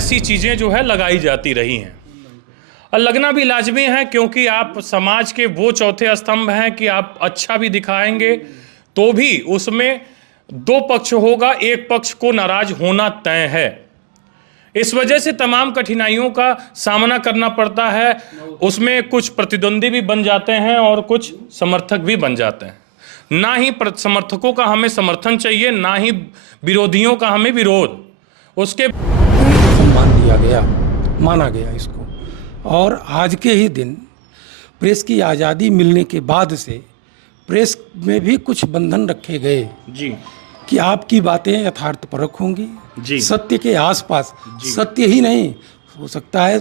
ऐसी चीज़ें जो है लगाई जाती रही हैं और लगना भी लाजमी है, क्योंकि आप समाज के वो चौथे स्तंभ हैं कि आप अच्छा भी दिखाएंगे तो भी उसमें दो पक्ष होगा, एक पक्ष को नाराज होना तय है। इस वजह से तमाम कठिनाइयों का सामना करना पड़ता है। उसमें कुछ प्रतिद्वंदी भी बन जाते हैं और कुछ समर्थक भी बन जाते हैं। ना ही समर्थकों का हमें समर्थन चाहिए, ना ही विरोधियों का हमें विरोध। उसके सम्मान दिया गया, माना गया इसको। और आज के ही दिन प्रेस की आज़ादी मिलने के बाद से प्रेस में भी कुछ बंधन रखे गए जी कि आपकी बातें यथार्थपरक होंगी, जी सत्य के आसपास। सत्य ही नहीं हो सकता है,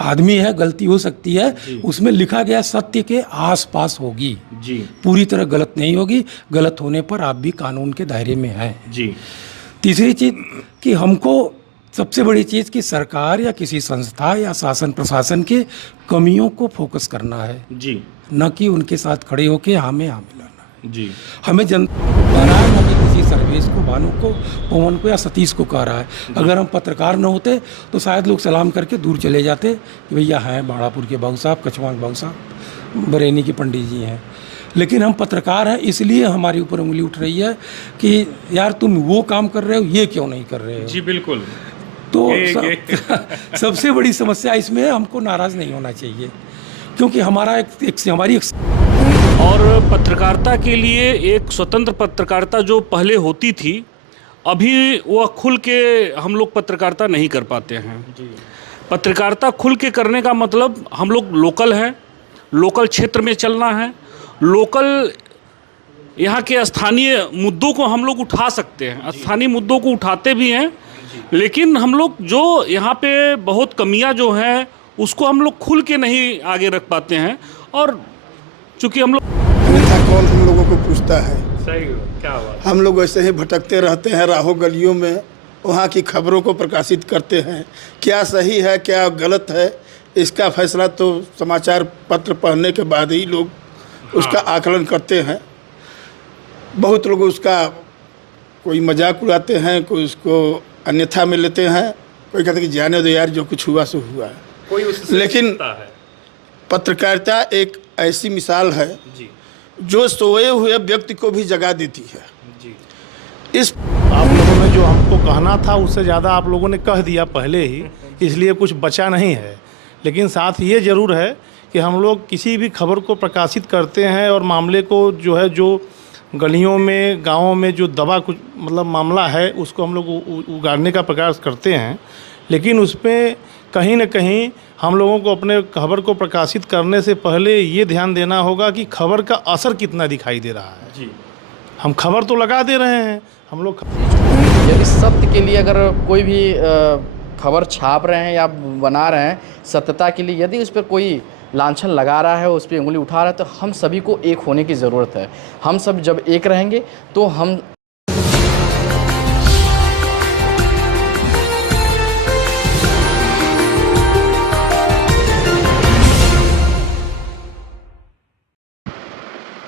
आदमी है, गलती हो सकती है, उसमें लिखा गया सत्य के आसपास होगी, जी पूरी तरह गलत नहीं होगी। गलत होने पर आप भी कानून के दायरे में हैं। जी। तीसरी चीज़ कि हमको सबसे बड़ी चीज़ कि सरकार या किसी संस्था या शासन प्रशासन के कमियों को फोकस करना है, जी न कि उनके साथ खड़े होकर हमें लाना है। जी। हमें जनता हमें किसी सर्वेश को, भानु को, पवन को या सतीश को कह रहा है। अगर हम पत्रकार न होते तो शायद लोग सलाम करके दूर चले जाते कि भैया हैं बाड़ापुर के बाबू साहब, कछवान बाबू साहब, बरेनी के पंडित जी हैं। लेकिन हम पत्रकार हैं, इसलिए हमारे ऊपर उंगली उठ रही है कि यार तुम वो काम कर रहे हो, ये क्यों नहीं कर रहे हो। जी बिल्कुल। तो सबसे बड़ी समस्या इसमें है, हमको नाराज़ नहीं होना चाहिए, क्योंकि हमारा हमारी और पत्रकारिता के लिए एक स्वतंत्र पत्रकारिता जो पहले होती थी, अभी वह खुल के हम लोग पत्रकारिता नहीं कर पाते हैं। पत्रकारिता खुल के करने का मतलब हम लोग लोकल हैं, लोकल क्षेत्र में चलना है, लोकल यहाँ के स्थानीय मुद्दों को हम लोग उठा सकते हैं, स्थानीय मुद्दों को उठाते भी हैं। लेकिन हम लोग जो यहाँ पे बहुत कमियाँ जो हैं उसको हम लोग खुल के नहीं आगे रख पाते हैं। और चूँकि हम लोग अन्यथा कौन हम लोगों को पूछता है। सही, क्या बात। हम लोग ऐसे ही भटकते रहते हैं राहों गलियों में, वहाँ की खबरों को प्रकाशित करते हैं। क्या सही है क्या गलत है, इसका फैसला तो समाचार पत्र पढ़ने के बाद ही लोग उसका आकलन करते हैं। बहुत लोग उसका कोई मजाक उड़ाते हैं, कोई उसको अन्यथा में लेते हैं, कोई कहते हैं कि जाने दो यार, जो कुछ हुआ सो हुआ है। कोई उससे लेकिन सीखता है। पत्रकारिता एक ऐसी मिसाल है जी जो सोए हुए व्यक्ति को भी जगा देती है। जी। इस आप लोगों ने जो हमको कहना था उससे ज़्यादा आप लोगों ने कह दिया पहले ही, इसलिए कुछ बचा नहीं है। लेकिन साथ ये ज़रूर है कि हम लोग किसी भी खबर को प्रकाशित करते हैं और मामले को जो है, जो गलियों में गाँवों में जो दबा कुछ मतलब मामला है, उसको हम लोग उगाड़ने का प्रयास करते हैं। लेकिन उसमें कहीं न कहीं हम लोगों को अपने खबर को प्रकाशित करने से पहले ये ध्यान देना होगा कि खबर का असर कितना दिखाई दे रहा है। जी। हम खबर तो लगा दे रहे हैं, हम लोग यदि सत्य के लिए अगर कोई भी खबर छाप रहे हैं या बना रहे हैं, सत्यता के लिए यदि उस पर कोई लांछन लगा रहा है, उस पर उंगली उठा रहा है, तो हम सभी को एक होने की ज़रूरत है। हम सब जब एक रहेंगे तो हम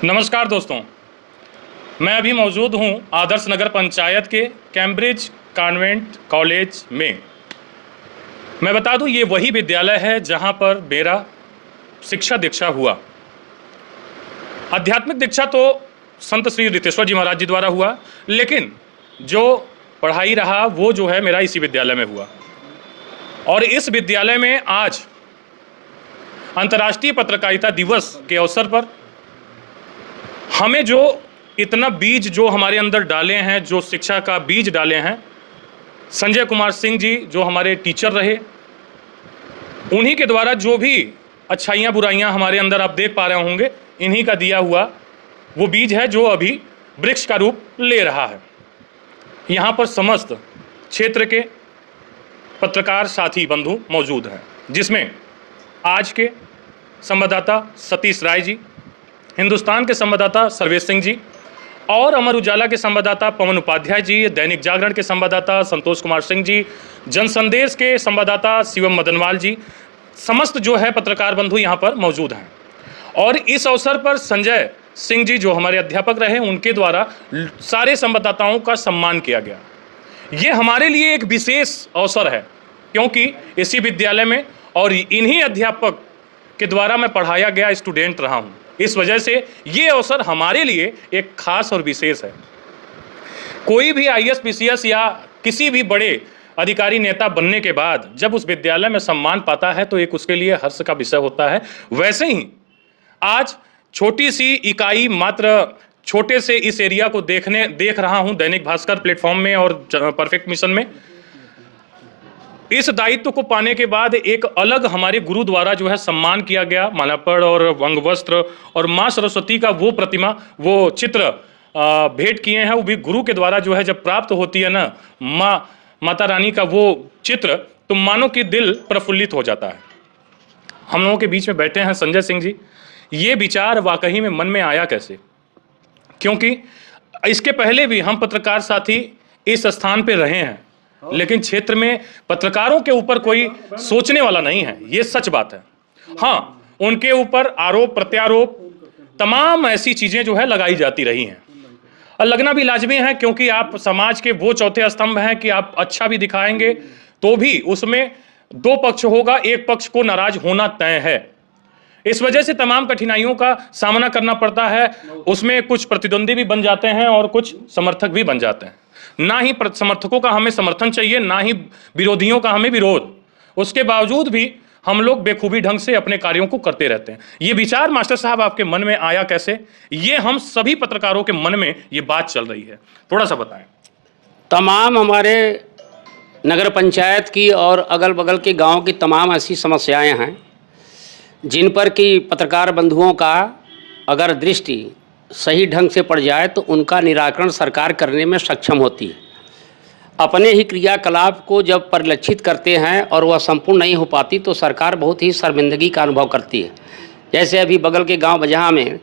नमस्कार दोस्तों, मैं अभी मौजूद हूं आदर्श नगर पंचायत के कैम्ब्रिज कॉन्वेंट कॉलेज में। मैं बता दूं, ये वही विद्यालय है जहां पर मेरा शिक्षा दीक्षा हुआ। आध्यात्मिक दीक्षा तो संत श्री रितेश्वर जी महाराज जी द्वारा हुआ, लेकिन जो पढ़ाई रहा वो जो है मेरा इसी विद्यालय में हुआ। और इस विद्यालय में आज अंतर्राष्ट्रीय पत्रकारिता दिवस के अवसर पर हमें जो इतना बीज जो हमारे अंदर डाले हैं, जो शिक्षा का बीज डाले हैं, संजय कुमार सिंह जी जो हमारे टीचर रहे, उन्हीं के द्वारा जो भी अच्छाइयाँ बुराइयाँ हमारे अंदर आप देख पा रहे होंगे, इन्हीं का दिया हुआ वो बीज है जो अभी वृक्ष का रूप ले रहा है। यहाँ पर समस्त क्षेत्र के पत्रकार साथी बंधु मौजूद हैं, जिसमें आज के संवाददाता सतीश राय जी, हिंदुस्तान के संवाददाता सर्वेश सिंह जी और अमर उजाला के संवाददाता पवन उपाध्याय जी, दैनिक जागरण के संवाददाता संतोष कुमार सिंह जी, जनसंदेश के संवाददाता शिवम मदनवाल जी, समस्त जो है पत्रकार बंधु यहाँ पर मौजूद हैं। और इस अवसर पर संजय सिंह जी जो हमारे अध्यापक रहे, उनके द्वारा सारे संवाददाताओं का सम्मान किया गया। ये हमारे लिए एक विशेष अवसर है क्योंकि इसी विद्यालय में और इन्हीं अध्यापक के द्वारा मैं पढ़ाया गया स्टूडेंट रहा हूँ। इस वजह से ये अवसर हमारे लिए एक खास और विशेष है। कोई भी IAS PCS या किसी भी बड़े अधिकारी नेता बनने के बाद जब उस विद्यालय में सम्मान पाता है तो एक उसके लिए हर्ष का विषय होता है। वैसे ही आज छोटी सी इकाई मात्र छोटे से इस एरिया को देख रहा हूं दैनिक भास्कर प्लेटफॉर्म में और परफेक्ट मिशन में। इस दायित्व को पाने के बाद एक अलग हमारे गुरु द्वारा जो है सम्मान किया गया, मालापड़ और अंगवस्त्र और माँ सरस्वती का वो प्रतिमा, वो चित्र भेंट किए हैं। वो भी गुरु के द्वारा जो है जब प्राप्त होती है ना माता रानी का वो चित्र, तो मानो कि दिल प्रफुल्लित हो जाता है। हम लोगों के बीच में बैठे हैं संजय सिंह जी। ये विचार वाकई में मन में आया कैसे? क्योंकि इसके पहले भी हम पत्रकार साथी इस स्थान पे रहे हैं, लेकिन क्षेत्र में पत्रकारों के ऊपर कोई सोचने वाला नहीं है, ये सच बात है। हाँ, उनके ऊपर आरोप प्रत्यारोप तमाम ऐसी चीजें जो है लगाई जाती रही हैं और लगना भी लाजमी है, क्योंकि आप समाज के वो चौथे स्तंभ हैं कि आप अच्छा भी दिखाएंगे तो भी उसमें दो पक्ष होगा, एक पक्ष को नाराज होना तय है। इस वजह से तमाम कठिनाइयों का सामना करना पड़ता है। उसमें कुछ प्रतिद्वंदी भी बन जाते हैं और कुछ समर्थक भी बन जाते हैं। ना ही समर्थकों का हमें समर्थन चाहिए, ना ही विरोधियों का हमें विरोध। उसके बावजूद भी हम लोग बेखूबी ढंग से अपने कार्यों को करते रहते हैं। ये विचार मास्टर साहब आपके मन में आया कैसे? ये हम सभी पत्रकारों के मन में ये बात चल रही है, थोड़ा सा बताएं। तमाम हमारे नगर पंचायत की और अगल बगल के गांव की तमाम ऐसी समस्याएं हैं जिन पर कि पत्रकार बंधुओं का अगर दृष्टि सही ढंग से पड़ जाए तो उनका निराकरण सरकार करने में सक्षम होती है। अपने ही क्रियाकलाप को जब परिलक्षित करते हैं और वह संपूर्ण नहीं हो पाती तो सरकार बहुत ही शर्मिंदगी का अनुभव करती है। जैसे अभी बगल के गांव बजहा में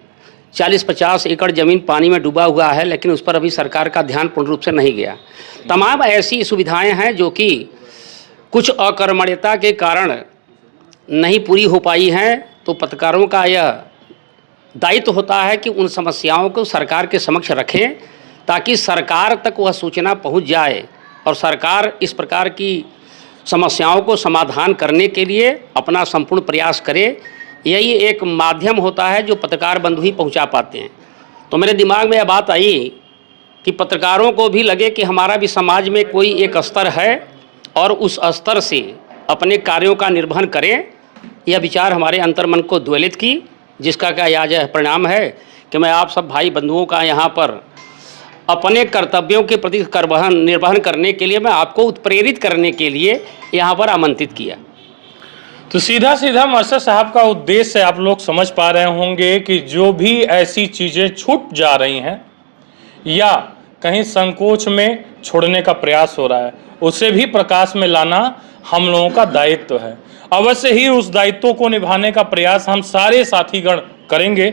40-50 एकड़ ज़मीन पानी में डूबा हुआ है, लेकिन उस पर अभी सरकार का ध्यान पूर्ण रूप से नहीं गया। तमाम ऐसी सुविधाएं हैं जो कि कुछ अकर्मण्यता के कारण नहीं पूरी हो पाई हैं। तो पत्रकारों का यह दायित्व होता है कि उन समस्याओं को सरकार के समक्ष रखें ताकि सरकार तक वह सूचना पहुंच जाए और सरकार इस प्रकार की समस्याओं को समाधान करने के लिए अपना संपूर्ण प्रयास करे। यही एक माध्यम होता है जो पत्रकार बंधु ही पहुंचा पाते हैं। तो मेरे दिमाग में यह बात आई कि पत्रकारों को भी लगे कि हमारा भी समाज में कोई एक स्तर है और उस स्तर से अपने कार्यों का निर्वहन करें। यह विचार हमारे अंतर्मन को द्वेलित की, जिसका क्या आज परिणाम है कि मैं आप सब भाई बंधुओं का यहाँ पर अपने कर्तव्यों के प्रति निर्वहन करने के लिए मैं आपको उत्प्रेरित करने के लिए यहाँ पर आमंत्रित किया। तो सीधा सीधा मास्टर साहब का उद्देश्य आप लोग समझ पा रहे होंगे कि जो भी ऐसी चीज़ें छूट जा रही हैं या कहीं संकोच में छोड़ने का प्रयास हो रहा है, उसे भी प्रकाश में लाना हम लोगों का दायित्व है। अवश्य ही उस दायित्व को निभाने का प्रयास हम सारे साथीगण करेंगे।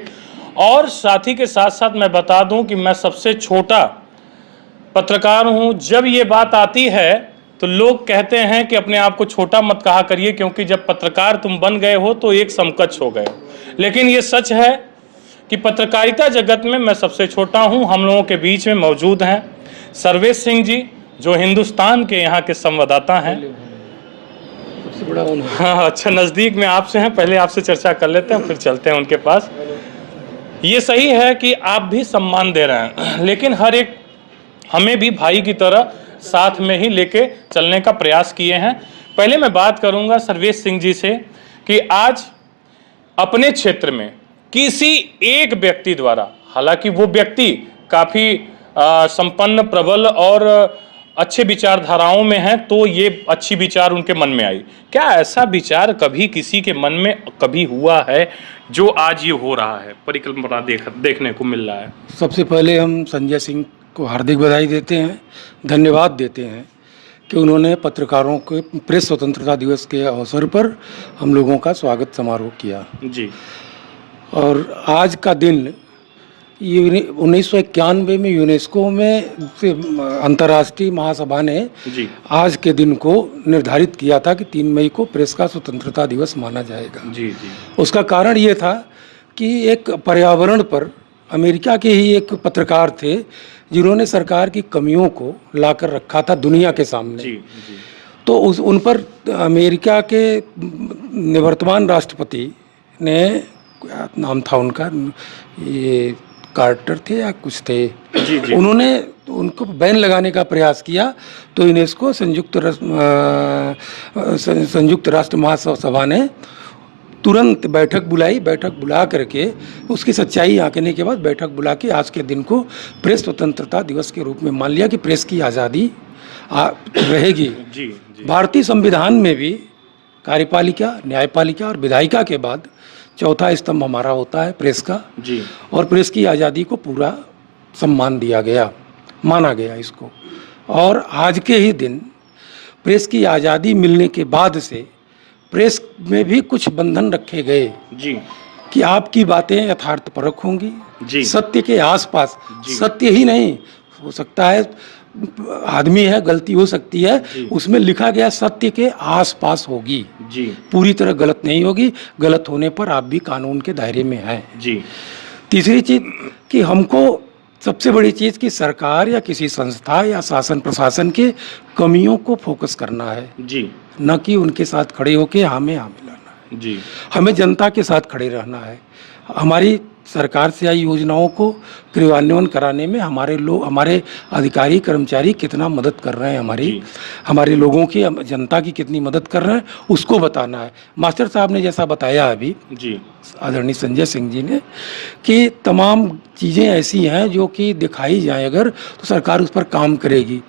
और साथी के साथ साथ मैं बता दूं कि मैं सबसे छोटा पत्रकार हूं। जब ये बात आती है तो लोग कहते हैं कि अपने आप को छोटा मत कहा करिए, क्योंकि जब पत्रकार तुम बन गए हो तो एक समकक्ष हो गए। लेकिन ये सच है कि पत्रकारिता जगत में मैं सबसे छोटा हूं। हम लोगों के बीच में मौजूद हैं सर्वेश सिंह जी, जो हिंदुस्तान के यहाँ के संवाददाता हैं। हाँ, अच्छा, नज़दीक में आपसे हैं, पहले आपसे चर्चा कर लेते हैं फिर चलते हैं उनके पास। ये सही है कि आप भी सम्मान दे रहे हैं, लेकिन हर एक हमें भी भाई की तरह साथ में ही लेके चलने का प्रयास किए हैं। पहले मैं बात करूंगा सर्वेश सिंह जी से कि आज अपने क्षेत्र में किसी एक व्यक्ति द्वारा, हालांकि वो व्यक्ति काफ़ी संपन्न, प्रबल और अच्छे विचारधाराओं में हैं, तो ये अच्छी विचार उनके मन में आई। क्या ऐसा विचार कभी किसी के मन में कभी हुआ है जो आज ये हो रहा है, परिकल्पना देखने को मिल रहा है? सबसे पहले हम संजय सिंह को हार्दिक बधाई देते हैं, धन्यवाद देते हैं कि उन्होंने पत्रकारों के प्रेस स्वतंत्रता दिवस के अवसर पर हम लोगों का स्वागत समारोह किया जी। और आज का दिन 1991 में यूनेस्को में अंतर्राष्ट्रीय महासभा ने जी आज के दिन को निर्धारित किया था कि 3 मई को प्रेस का स्वतंत्रता दिवस माना जाएगा। जी जी। उसका कारण ये था कि एक पर्यावरण पर अमेरिका के ही एक पत्रकार थे जिन्होंने सरकार की कमियों को लाकर रखा था दुनिया के सामने। जी जी। तो उन पर अमेरिका के निवर्तमान राष्ट्रपति ने, क्या नाम था उनका, ये कार्टर थे या कुछ थे, उन्होंने उनको बैन लगाने का प्रयास किया। तो यूनेस्को संयुक्त राष्ट्र महासभा ने तुरंत बैठक बुलाई। बैठक बुला करके उसकी सच्चाई आंकने के बाद बैठक बुला के आज के दिन को प्रेस स्वतंत्रता दिवस के रूप में मान लिया कि प्रेस की आज़ादी रहेगी। भारतीय संविधान में भी कार्यपालिका, न्यायपालिका और विधायिका के बाद चौथा स्तंभ हमारा होता है प्रेस का। और प्रेस की आज़ादी को पूरा सम्मान दिया गया, माना गया इसको। और आज के ही दिन प्रेस की आज़ादी मिलने के बाद से प्रेस में भी कुछ बंधन रखे गए कि आपकी बातें यथार्थपरक होंगी, सत्य के आसपास, सत्य ही नहीं हो सकता है, आदमी है, गलती हो सकती है, उसमें लिखा गया सत्य के आसपास होगी, पूरी तरह गलत नहीं होगी। गलत होने पर आप भी कानून के दायरे में हैं। तीसरी चीज़ कि हमको सबसे बड़ी चीज़ कि सरकार या किसी संस्था या शासन प्रशासन के कमियों को फोकस करना है, न कि उनके साथ खड़े होकर हमें लाना है। हमें जनता के साथ खड़े रहना है। हमारी सरकार से आई योजनाओं को क्रियान्वयन कराने में हमारे अधिकारी कर्मचारी कितना मदद कर रहे हैं, हमारे लोगों की, जनता की कितनी मदद कर रहे हैं, उसको बताना है। मास्टर साहब ने जैसा बताया अभी, आदरणीय संजय सिंह जी ने, कि तमाम चीज़ें ऐसी हैं जो कि दिखाई जाए अगर तो सरकार उस पर काम करेगी।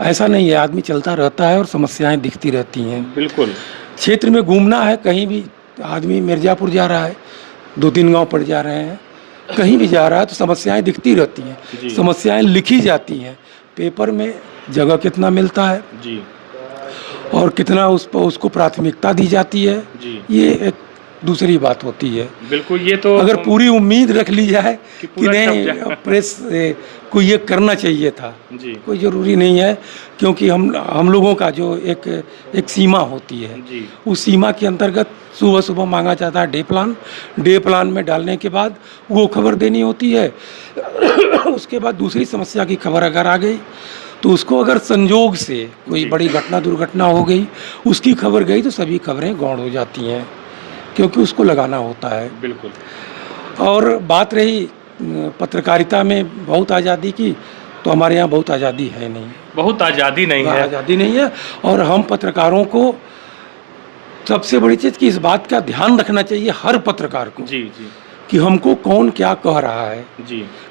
ऐसा नहीं है, आदमी चलता रहता है और समस्याएं दिखती रहती हैं। बिल्कुल। क्षेत्र में घूमना है, कहीं भी आदमी मिर्ज़ापुर जा रहा है, 2-3 गांव पड़ जा रहे हैं, कहीं भी जा रहा है तो समस्याएं दिखती रहती हैं, समस्याएं लिखी जाती हैं पेपर में, जगह कितना मिलता है और कितना उसको प्राथमिकता दी जाती है, ये एक दूसरी बात होती है। बिल्कुल। ये तो अगर पूरी उम्मीद रख ली जाए कि नहीं प्रेस को ये करना चाहिए था, कोई ज़रूरी नहीं है, क्योंकि हम लोगों का जो एक सीमा होती है, उस सीमा के अंतर्गत सुबह सुबह मांगा जाता है डे प्लान में डालने के बाद वो खबर देनी होती है। उसके बाद दूसरी समस्या की खबर अगर आ गई तो उसको, अगर संजोग से कोई बड़ी दुर्घटना हो गई, उसकी खबर गई तो सभी खबरें गौण हो जाती हैं, क्योंकि उसको लगाना होता है। बिल्कुल। और बात रही पत्रकारिता में बहुत आज़ादी की, तो हमारे यहाँ बहुत आज़ादी है नहीं, बहुत आज़ादी नहीं है, आज़ादी नहीं है। और हम पत्रकारों को सबसे बड़ी चीज़ कि इस बात का ध्यान रखना चाहिए हर पत्रकार को, कि हमको कौन क्या कह रहा है,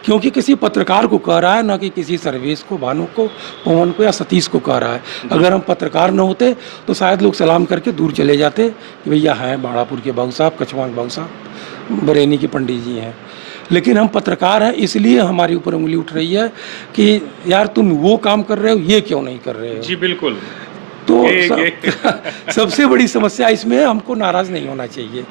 क्योंकि किसी पत्रकार को कह रहा है, ना कि किसी सर्वेश को, भानु को, पवन को या सतीश को कह रहा है। अगर हम पत्रकार न होते तो शायद लोग सलाम करके दूर चले जाते कि भैया हैं बाड़ापुर के बाबू साहब, कछवान बाबू साहब, बरेनी के पंडित जी हैं। लेकिन हम पत्रकार हैं, इसलिए हमारे ऊपर उंगली उठ रही है कि यार तुम वो काम कर रहे हो, ये क्यों नहीं कर रहे हो। जी बिल्कुल। तो सबसे बड़ी समस्या इसमें है, हमको नाराज़ नहीं होना चाहिए,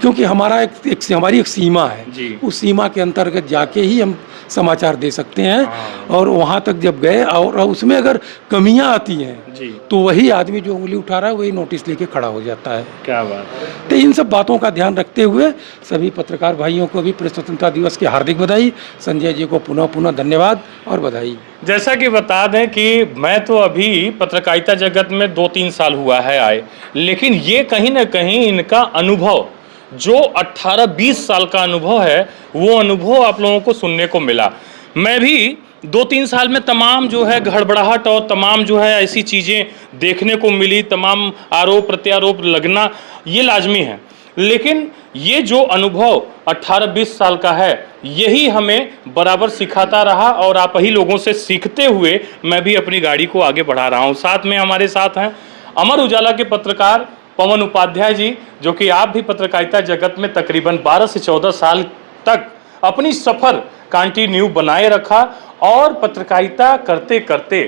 क्योंकि हमारी एक सीमा है, उस सीमा के अंतर्गत जाके ही हम समाचार दे सकते हैं। और वहाँ तक जब गए और उसमें अगर कमियां आती हैं तो वही आदमी जो उंगली उठा रहा है वही नोटिस लेके खड़ा हो जाता है। क्या बात है। तो इन सब बातों का ध्यान रखते हुए सभी पत्रकार भाइयों को भी प्रेस स्वतंत्रता दिवस की हार्दिक बधाई, संजय जी को पुनः धन्यवाद और बधाई। जैसा कि बता दें कि मैं तो अभी पत्रकारिता जगत में 2-3 साल हुआ है आए, लेकिन ये कहीं ना कहीं इनका अनुभव जो 18-20 साल का अनुभव है, वो अनुभव आप लोगों को सुनने को मिला। मैं भी 2-3 साल में तमाम जो है गड़बड़ाहट और तमाम जो है ऐसी चीज़ें देखने को मिली, तमाम आरोप प्रत्यारोप लगना ये लाजमी है, लेकिन ये जो अनुभव 18-20 साल का है यही हमें बराबर सिखाता रहा और आप ही लोगों से सीखते हुए मैं भी अपनी गाड़ी को आगे बढ़ा रहा हूँ। साथ में हमारे साथ हैं अमर उजाला के पत्रकार पवन उपाध्याय जी, जो कि आप भी पत्रकारिता जगत में तकरीबन 12 से 14 साल तक अपनी सफ़र कंटिन्यू बनाए रखा और पत्रकारिता करते करते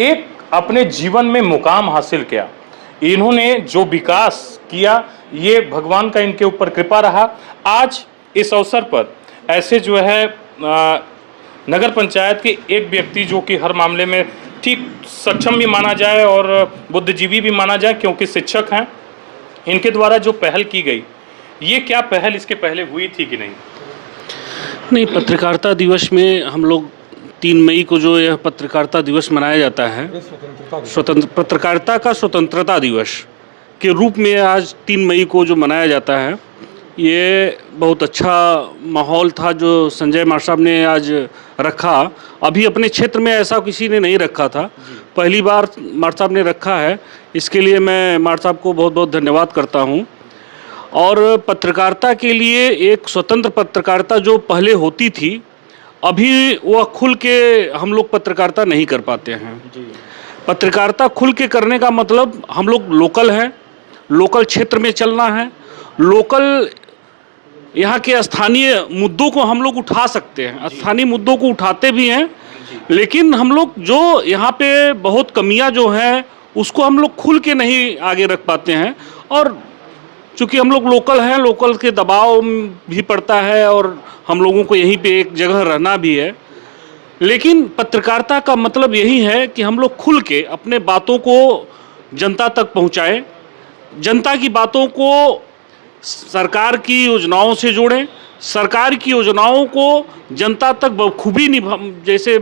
एक अपने जीवन में मुकाम हासिल किया। इन्होंने जो विकास किया ये भगवान का इनके ऊपर कृपा रहा। आज इस अवसर पर ऐसे जो है नगर पंचायत के एक व्यक्ति जो कि हर मामले में ठीक सक्षम भी माना जाए और बुद्धिजीवी भी माना जाए क्योंकि शिक्षक हैं, इनके द्वारा जो पहल की गई, ये क्या पहल इसके पहले हुई थी कि नहीं? नहीं, पत्रकारिता दिवस में हम लोग 3 मई को जो यह पत्रकारिता दिवस मनाया जाता है, पत्रकारिता का स्वतंत्रता दिवस के रूप में आज 3 मई को जो मनाया जाता है, ये बहुत अच्छा माहौल था जो संजय मार साहब ने आज रखा। अभी अपने क्षेत्र में ऐसा किसी ने नहीं रखा था, पहली बार मार साहब ने रखा है। इसके लिए मैं मार साहब को बहुत बहुत धन्यवाद करता हूँ। और पत्रकारिता के लिए एक स्वतंत्र पत्रकारिता जो पहले होती थी, अभी वह खुल के हम लोग पत्रकारिता नहीं कर पाते हैं। पत्रकारिता खुल के करने का मतलब हम लोग लोकल हैं, लोकल क्षेत्र में चलना है, लोकल यहाँ के स्थानीय मुद्दों को हम लोग उठा सकते हैं, स्थानीय मुद्दों को उठाते भी हैं, लेकिन हम लोग जो यहाँ पे बहुत कमियाँ जो हैं उसको हम लोग खुल के नहीं आगे रख पाते हैं। और चूँकि हम लोग लोकल हैं, लोकल के दबाव भी पड़ता है और हम लोगों को यहीं पे एक जगह रहना भी है। लेकिन पत्रकारिता का मतलब यही है कि हम लोग खुल के अपने बातों को जनता तक पहुँचाएं, जनता की बातों को सरकार की योजनाओं से जोड़ें, सरकार की योजनाओं को जनता तक बखूबी जैसे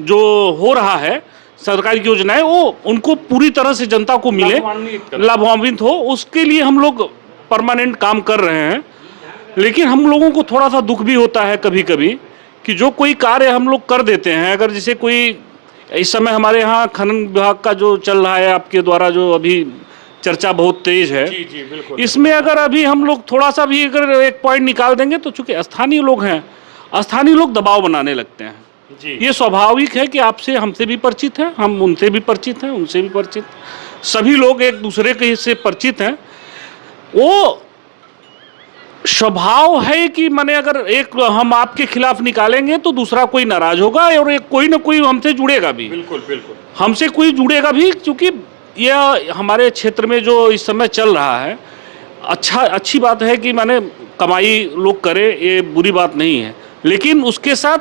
जो हो रहा है, सरकार की योजनाएं वो उनको पूरी तरह से जनता को मिले, लाभान्वित हो, उसके लिए हम लोग परमानेंट काम कर रहे हैं। लेकिन हम लोगों को थोड़ा सा दुख भी होता है कभी कभी कि जो कोई कार्य हम लोग कर देते हैं, अगर जैसे कोई इस समय हमारे यहाँ खनन विभाग का जो चल रहा है, आपके द्वारा जो अभी चर्चा बहुत तेज है, इसमें अगर अभी हम लोग थोड़ा सा भी अगर एक पॉइंट निकाल देंगे तो चूंकि स्थानीय लोग हैं, स्थानीय लोग दबाव बनाने लगते हैं। ये स्वाभाविक है कि आपसे हमसे भी परिचित हैं, हम उनसे भी परिचित हैं, उनसे भी परिचित, सभी लोग एक दूसरे के से परिचित हैं। वो स्वभाव है कि माने अगर एक हम आपके खिलाफ निकालेंगे तो दूसरा कोई नाराज होगा और एक कोई ना कोई हमसे जुड़ेगा भी, बिल्कुल बिल्कुल हमसे कोई जुड़ेगा भी, क्योंकि यह हमारे क्षेत्र में जो इस समय चल रहा है, अच्छी बात है कि माने कमाई लोग करें, ये बुरी बात नहीं है, लेकिन उसके साथ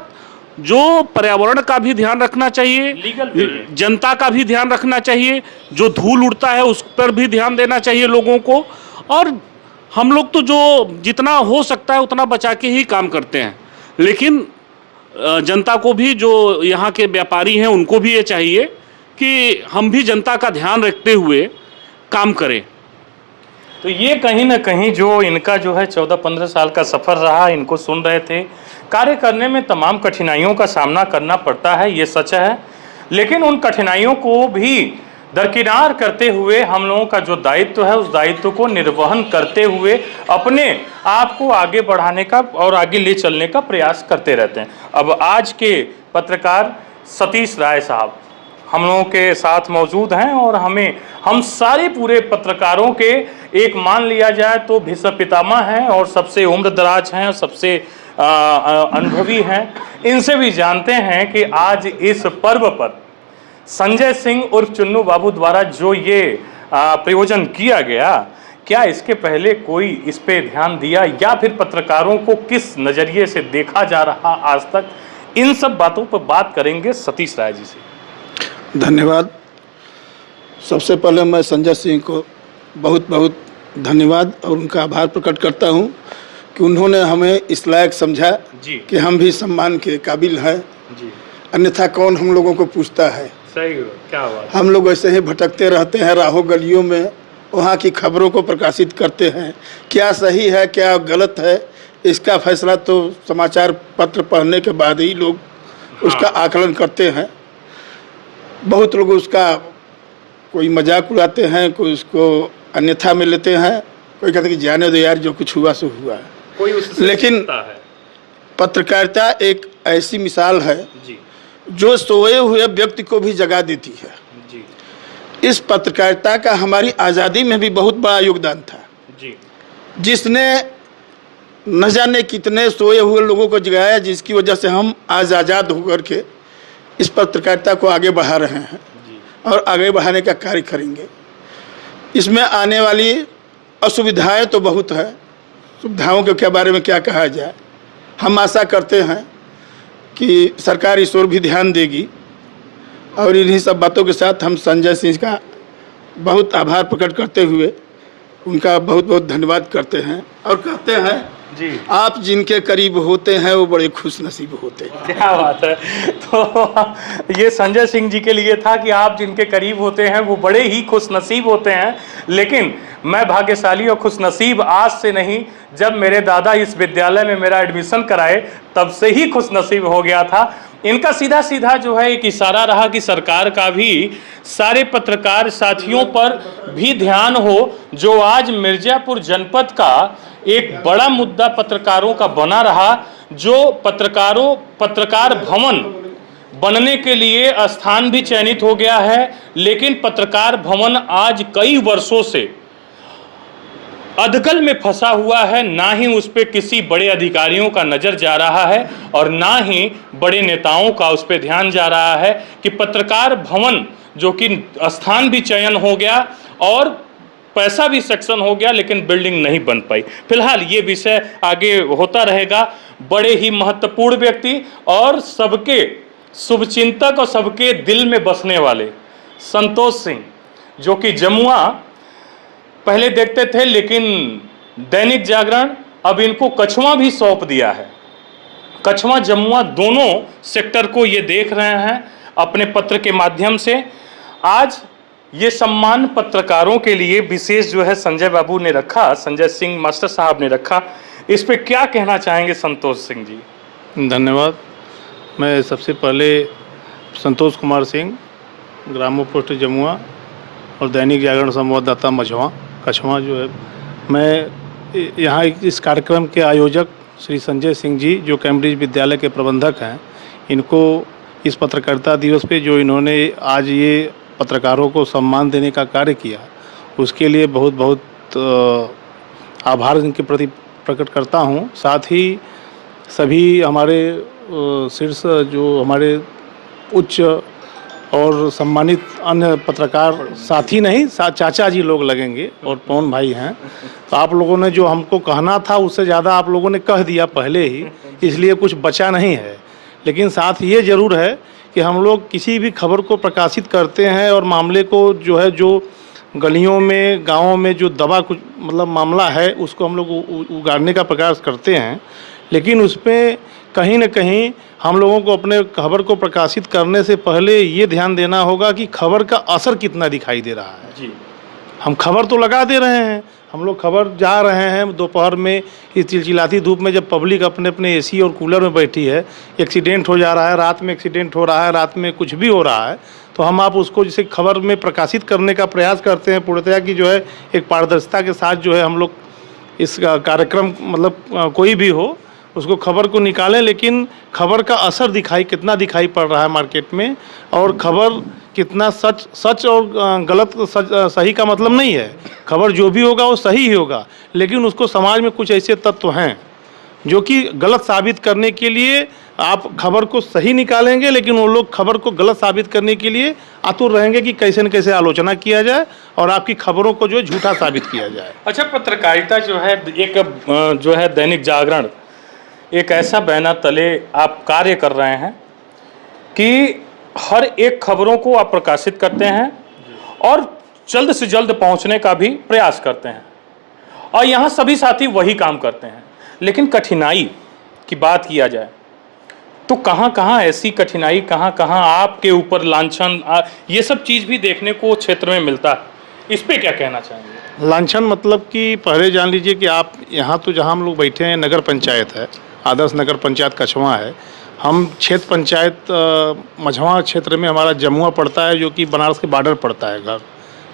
जो पर्यावरण का भी ध्यान रखना चाहिए, जनता का भी ध्यान रखना चाहिए, जो धूल उड़ता है उस पर भी ध्यान देना चाहिए लोगों को। और हम लोग तो जो जितना हो सकता है उतना बचा के ही काम करते हैं, लेकिन जनता को भी, जो यहाँ के व्यापारी हैं, उनको भी ये चाहिए कि हम भी जनता का ध्यान रखते हुए काम करें। तो ये कहीं ना कहीं जो इनका जो है 14-15 साल का सफ़र रहा, इनको सुन रहे थे, कार्य करने में तमाम कठिनाइयों का सामना करना पड़ता है, ये सच है। लेकिन उन कठिनाइयों को भी दरकिनार करते हुए हम लोगों का जो दायित्व है, उस दायित्व को निर्वहन करते हुए अपने आप को आगे बढ़ाने का और आगे ले चलने का प्रयास करते रहते हैं। अब आज के पत्रकार सतीश राय साहब हम लोगों के साथ मौजूद हैं और हम सारे पूरे पत्रकारों के एक मान लिया जाए तो भीष्म पितामह हैं और सबसे उम्र दराज हैं, सबसे अनुभवी हैं। इनसे भी जानते हैं कि आज इस पर्व पर संजय सिंह उर्फ चुन्नू बाबू द्वारा जो ये प्रयोजन किया गया, क्या इसके पहले कोई इस पे ध्यान दिया या फिर पत्रकारों को किस नज़रिए से देखा जा रहा आज तक, इन सब बातों पर बात करेंगे सतीश राय जी से। धन्यवाद। सबसे पहले मैं संजय सिंह को बहुत बहुत धन्यवाद और उनका आभार प्रकट करता हूं कि उन्होंने हमें इस लायक समझा कि हम भी सम्मान के काबिल हैं, अन्यथा कौन हम लोगों को पूछता है। सही हो, क्या बात। हम लोग ऐसे ही भटकते रहते हैं राहों गलियों में, वहाँ की खबरों को प्रकाशित करते हैं। क्या सही है क्या गलत है, इसका फैसला तो समाचार पत्र पढ़ने के बाद ही लोग उसका आकलन करते हैं। बहुत लोग उसका कोई मजाक उड़ाते हैं, कोई उसको अन्यथा में लेते हैं, कोई कहते हैं कि जाने दो यार, जो कुछ हुआ सो हुआ है। कोई उससे लेकिन पत्रकारिता एक ऐसी मिसाल है जो सोए हुए व्यक्ति को भी जगा देती है। इस पत्रकारिता का हमारी आज़ादी में भी बहुत बड़ा योगदान था, जिसने न जाने कितने सोए हुए लोगों को जगाया, जिसकी वजह से हम आज आज़ाद होकर के इस पत्रकारिता को आगे बढ़ा रहे हैं और आगे बढ़ाने का कार्य करेंगे। इसमें आने वाली असुविधाएं तो बहुत है, सुविधाओं के बारे में क्या कहा जाए। हम आशा करते हैं कि सरकार इस ओर भी ध्यान देगी और इन्हीं सब बातों के साथ हम संजय सिंह का बहुत आभार प्रकट करते हुए उनका बहुत बहुत धन्यवाद करते हैं और कहते हैं जी। आप जिनके करीब होते हैं वो बड़े खुश नसीब होते हैं। क्या बात है। तो ये संजय सिंह जी के लिए था कि आप जिनके करीब होते हैं वो बड़े ही खुश नसीब होते हैं। लेकिन मैं भाग्यशाली और खुश नसीब आज से नहीं, जब मेरे दादा इस विद्यालय में मेरा एडमिशन कराए तब से ही खुश नसीब हो गया था। इनका सीधा सीधा जो है एक इशारा रहा कि सरकार का भी सारे पत्रकार साथियों पर भी ध्यान हो। जो आज मिर्जापुर जनपद का एक बड़ा मुद्दा पत्रकारों का बना रहा, जो पत्रकार भवन बनने के लिए स्थान भी चयनित हो गया है, लेकिन पत्रकार भवन आज कई वर्षों से अधकल में फंसा हुआ है। ना ही उस पर किसी बड़े अधिकारियों का नजर जा रहा है और ना ही बड़े नेताओं का उस पर ध्यान जा रहा है कि पत्रकार भवन जो कि स्थान भी चयन हो गया और पैसा भी सेक्शन हो गया, लेकिन बिल्डिंग नहीं बन पाई। फिलहाल ये विषय आगे होता रहेगा। बड़े ही महत्वपूर्ण व्यक्ति और सबके शुभचिंतक और सबके दिल में बसने वाले संतोष सिंह, जो कि जमुआ पहले देखते थे, लेकिन दैनिक जागरण अब इनको कछुआ भी सौंप दिया है। कछुआ जमुआ दोनों सेक्टर को ये देख रहे हैं अपने पत्र के माध्यम से। आज ये सम्मान पत्रकारों के लिए विशेष जो है संजय बाबू ने रखा, संजय सिंह मास्टर साहब ने रखा। इस पे क्या कहना चाहेंगे संतोष सिंह जी? धन्यवाद। मैं सबसे पहले संतोष कुमार सिंह, ग्रामो पोस्ट जमुआ और दैनिक जागरण संवाददाता कछुआ जो है, मैं यहाँ इस कार्यक्रम के आयोजक श्री संजय सिंह जी, जो कैम्ब्रिज विद्यालय के प्रबंधक हैं, इनको इस पत्रकारिता दिवस पे जो इन्होंने आज ये पत्रकारों को सम्मान देने का कार्य किया, उसके लिए बहुत बहुत आभार इनके प्रति प्रकट करता हूँ। साथ ही सभी हमारे शीर्ष जो हमारे उच्च और सम्मानित अन्य पत्रकार साथी नहीं, चाचा जी लोग लगेंगे और पवन भाई हैं, तो आप लोगों ने जो हमको कहना था उससे ज़्यादा आप लोगों ने कह दिया पहले ही, इसलिए कुछ बचा नहीं है। लेकिन साथ ये ज़रूर है कि हम लोग किसी भी खबर को प्रकाशित करते हैं और मामले को जो है, जो गलियों में गाँवों में जो दबा कुछ मतलब मामला है, उसको हम लोग उगाड़ने का प्रयास करते हैं। लेकिन उसमें कहीं न कहीं हम लोगों को अपने खबर को प्रकाशित करने से पहले ये ध्यान देना होगा कि खबर का असर कितना दिखाई दे रहा है। जी। हम खबर तो लगा दे रहे हैं, हम लोग खबर जा रहे हैं दोपहर में इस चिलचिलाती धूप में, जब पब्लिक अपने अपने एसी और कूलर में बैठी है, एक्सीडेंट हो जा रहा है, रात में एक्सीडेंट हो रहा है, रात में कुछ भी हो रहा है, तो हम आप उसको जैसे खबर में प्रकाशित करने का प्रयास करते हैं पूर्णतया कि जो है एक पारदर्शिता के साथ जो है हम लोग इस कार्यक्रम मतलब कोई भी हो उसको खबर को निकालें। लेकिन खबर का असर कितना दिखाई पड़ रहा है मार्केट में, और खबर कितना सच और गलत सही का मतलब नहीं है। खबर जो भी होगा वो सही ही होगा, लेकिन उसको समाज में कुछ ऐसे तत्व हैं जो कि गलत साबित करने के लिए आप खबर को सही निकालेंगे, लेकिन वो लोग खबर को गलत साबित करने के लिए आतुर रहेंगे कि कैसे न कैसे आलोचना किया जाए और आपकी खबरों को जो है झूठा साबित किया जाए। अच्छा, पत्रकारिता जो है एक जो है दैनिक जागरण एक ऐसा बैनर तले आप कार्य कर रहे हैं कि हर एक खबरों को आप प्रकाशित करते हैं और जल्द से जल्द पहुंचने का भी प्रयास करते हैं, और यहाँ सभी साथी वही काम करते हैं। लेकिन कठिनाई की बात किया जाए तो कहाँ कहाँ ऐसी कठिनाई, कहाँ कहाँ आपके ऊपर लांछन, ये सब चीज़ भी देखने को क्षेत्र में मिलता है। इस पे क्या कहना चाहेंगे? लांछन मतलब कि पहले जान लीजिए कि आप यहाँ तो जहाँ हम लोग बैठे हैं नगर पंचायत है, आदर्श नगर पंचायत कछुआ है। हम क्षेत्र पंचायत मझवा क्षेत्र में हमारा जमुआ पड़ता है, जो कि बनारस के बॉर्डर पड़ता है घर,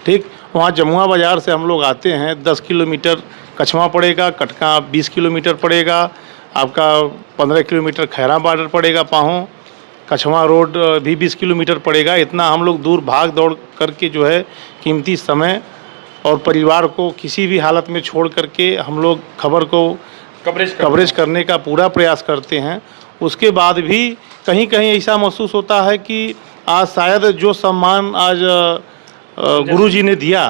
ठीक। वहाँ जमुआ बाज़ार से हम लोग आते हैं, 10 किलोमीटर कछुआ पड़ेगा, कटका 20 किलोमीटर पड़ेगा, आपका 15 किलोमीटर खैरा बॉर्डर पड़ेगा, पाहों कछुआ रोड भी 20 किलोमीटर पड़ेगा। इतना हम लोग दूर भाग दौड़ करके जो है कीमती समय और परिवार को किसी भी हालत में छोड़ करके हम लोग खबर को कवरेज करने का पूरा प्रयास करते हैं। उसके बाद भी कहीं कहीं ऐसा महसूस होता है कि आज शायद जो सम्मान आज गुरुजी ने दिया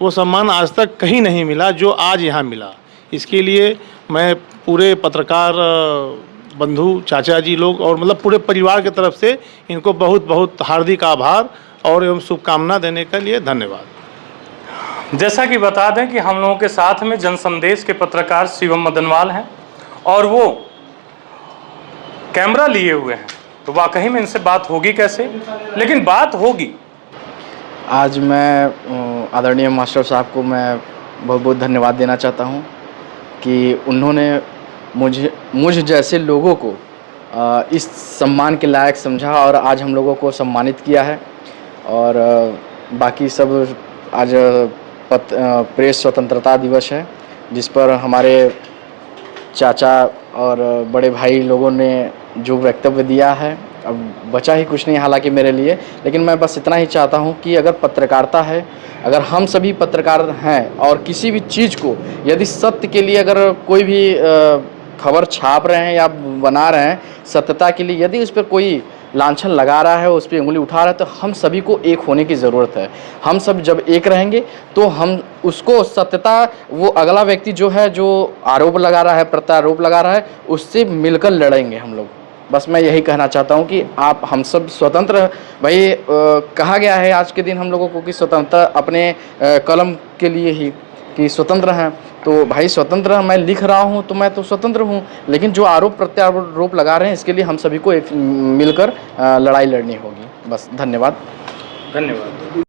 वो सम्मान आज तक कहीं नहीं मिला जो आज यहाँ मिला। इसके लिए मैं पूरे पत्रकार बंधु चाचा जी लोग और मतलब पूरे परिवार की तरफ से इनको बहुत बहुत हार्दिक आभार और एवं शुभकामना देने के लिए धन्यवाद। जैसा कि बता दें कि हम लोगों के साथ में जनसंदेश के पत्रकार शिवम मदनवाल हैं और वो कैमरा लिए हुए हैं, तो वाकई में इनसे बात होगी कैसे, लेकिन बात होगी। आज मैं आदरणीय मास्टर साहब को मैं बहुत बहुत धन्यवाद देना चाहता हूं कि उन्होंने मुझ जैसे लोगों को इस सम्मान के लायक समझा और आज हम लोगों को सम्मानित किया है। और बाकी सब आज प्रेस स्वतंत्रता दिवस है, जिस पर हमारे चाचा और बड़े भाई लोगों ने जो वक्तव्य दिया है, अब बचा ही कुछ नहीं हालांकि मेरे लिए, लेकिन मैं बस इतना ही चाहता हूं कि अगर पत्रकारिता है, अगर हम सभी पत्रकार हैं और किसी भी चीज़ को यदि सत्य के लिए अगर कोई भी खबर छाप रहे हैं या बना रहे हैं सत्यता के लिए, यदि उस पर कोई लांछन लगा रहा है, उस पर उंगली उठा रहा है, तो हम सभी को एक होने की ज़रूरत है। हम सब जब एक रहेंगे तो हम उसको सत्यता, वो अगला व्यक्ति जो है जो आरोप लगा रहा है, प्रत्यारोप लगा रहा है, उससे मिलकर लड़ेंगे हम लोग। बस मैं यही कहना चाहता हूं कि आप हम सब स्वतंत्र, भाई कहा गया है आज के दिन हम लोगों को कि स्वतंत्रता अपने कलम के लिए ही कि स्वतंत्र हैं, तो भाई स्वतंत्र मैं लिख रहा हूं तो मैं तो स्वतंत्र हूं, लेकिन जो आरोप प्रत्यारोप लगा रहे हैं इसके लिए हम सभी को एक मिलकर लड़ाई लड़नी होगी। बस धन्यवाद। धन्यवाद।